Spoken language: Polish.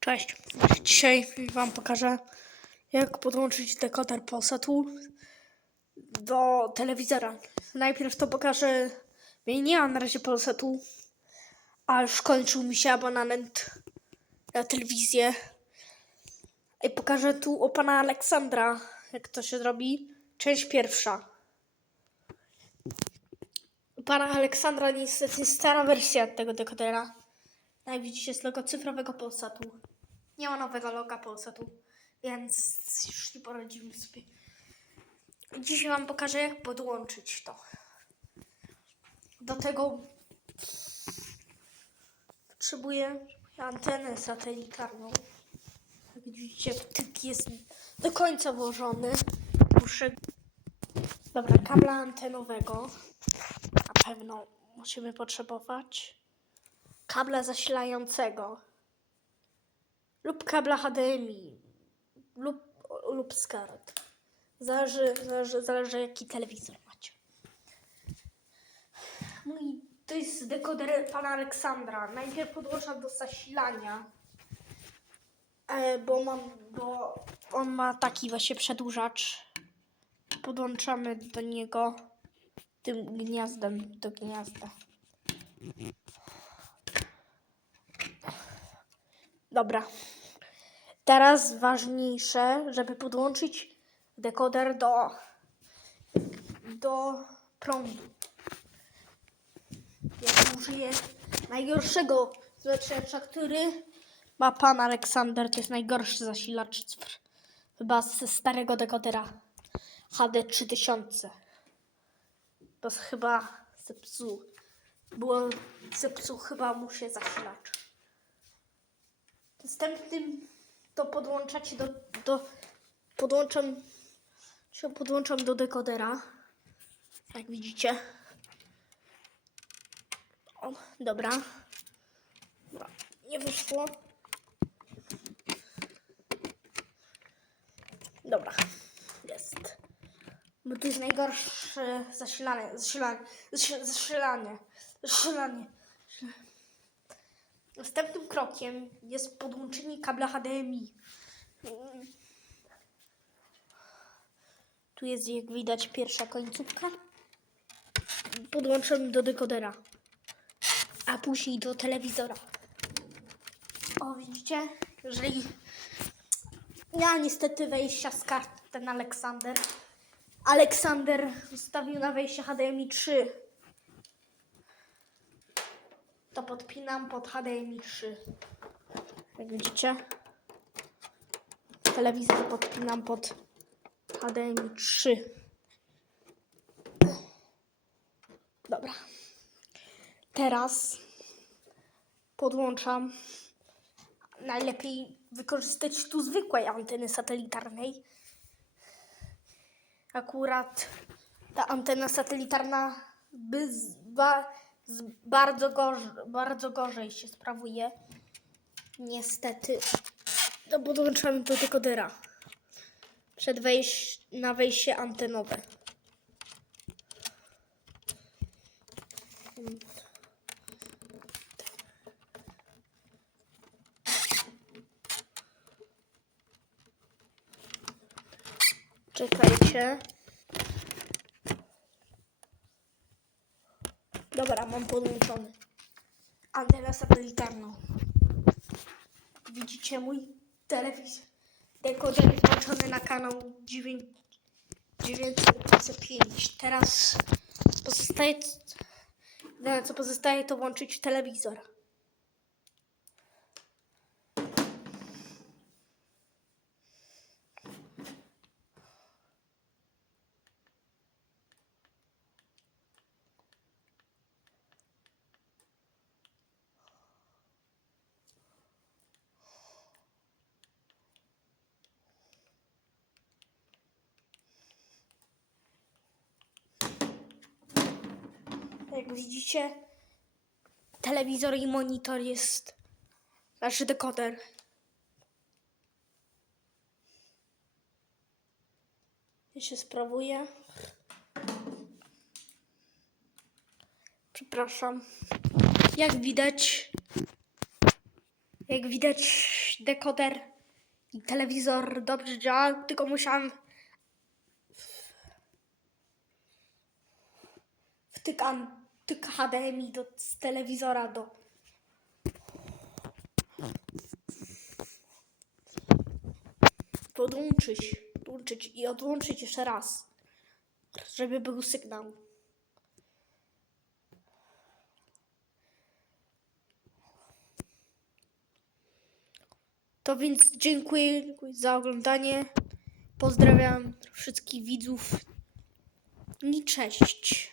Cześć. Dzisiaj Wam pokażę, jak podłączyć dekoder Polsatu do telewizora. Najpierw to pokażę, ja nie mam na razie Polsatu, a już kończył mi się abonament na telewizję. I pokażę tu o pana Aleksandra, jak to się robi. Część pierwsza. U pana Aleksandra niestety stara wersja tego dekodera. Jak widzicie, jest logo cyfrowego Polsatu. Nie ma nowego loga Polsatu, więc już nie poradzimy sobie. Dzisiaj Wam pokażę, jak podłączyć to. Do tego potrzebuję antenę satelitarną. Jak widzicie, wtyk jest do końca włożony. Muszę... Dobra, kabla antenowego na pewno musimy potrzebować kabla zasilającego lub kabla HDMI lub, lub SCART. Zależy, zależy, zależy jaki telewizor macie. No to jest dekoder pana Aleksandra. Najpierw podłączam do zasilania, e, bo, mam, bo on ma taki właśnie przedłużacz. Podłączamy do niego tym gniazdem do gniazda. Dobra. Teraz ważniejsze, żeby podłączyć dekoder do, do prądu. Ja użyję najgorszego zasilacza, który ma pan Aleksander. To jest najgorszy zasilacz cyfr. Chyba ze starego dekodera HD 3000. Bo chyba zepsuł. Było zepsuł chyba mu się zasilacz. Następnym to podłączacie do, do podłączam się podłączam do dekodera. Jak widzicie. O, dobra. Nie wyszło. Dobra. Jest. Bo to jest najgorsze zasilanie. Zasilanie. zasi- Zasilanie. Zasilanie. Następnym krokiem jest podłączenie kabla HDMI. Tu jest, jak widać, pierwsza końcówka. Podłączam do dekodera, a później do telewizora. O, widzicie? Jeżeli ja niestety wejścia z kart ten Aleksander. Aleksander ustawił na wejście HDMI 3 to podpinam pod HDMI 3. Jak widzicie, telewizor podpinam pod HDMI 3. Dobra. Teraz podłączam. Najlepiej wykorzystać tu zwykłej anteny satelitarnej. Akurat ta antena satelitarna by z, ba, z bardzo, gorz, bardzo gorzej się sprawuje. Niestety. To podłączamy do dekodera. Przed wejś na wejście antenowe. Czekajcie. Dobra, mam podłączony. Antenę satelitarną. Widzicie mój telewizor. Dekoder jest włączony na kanał 9 925. Teraz pozostaje. Co pozostaje, to włączyć telewizor. Jak widzicie, telewizor i monitor jest nasz dekoder. Ja się sprawuję. Przepraszam. Jak widać, Jak widać, dekoder i telewizor dobrze działa, tylko musiałam wtykam tyk HDMI do, z telewizora do podłączyć, podłączyć i odłączyć jeszcze raz, żeby był sygnał. To więc dziękuję, dziękuję za oglądanie. Pozdrawiam wszystkich widzów. I cześć.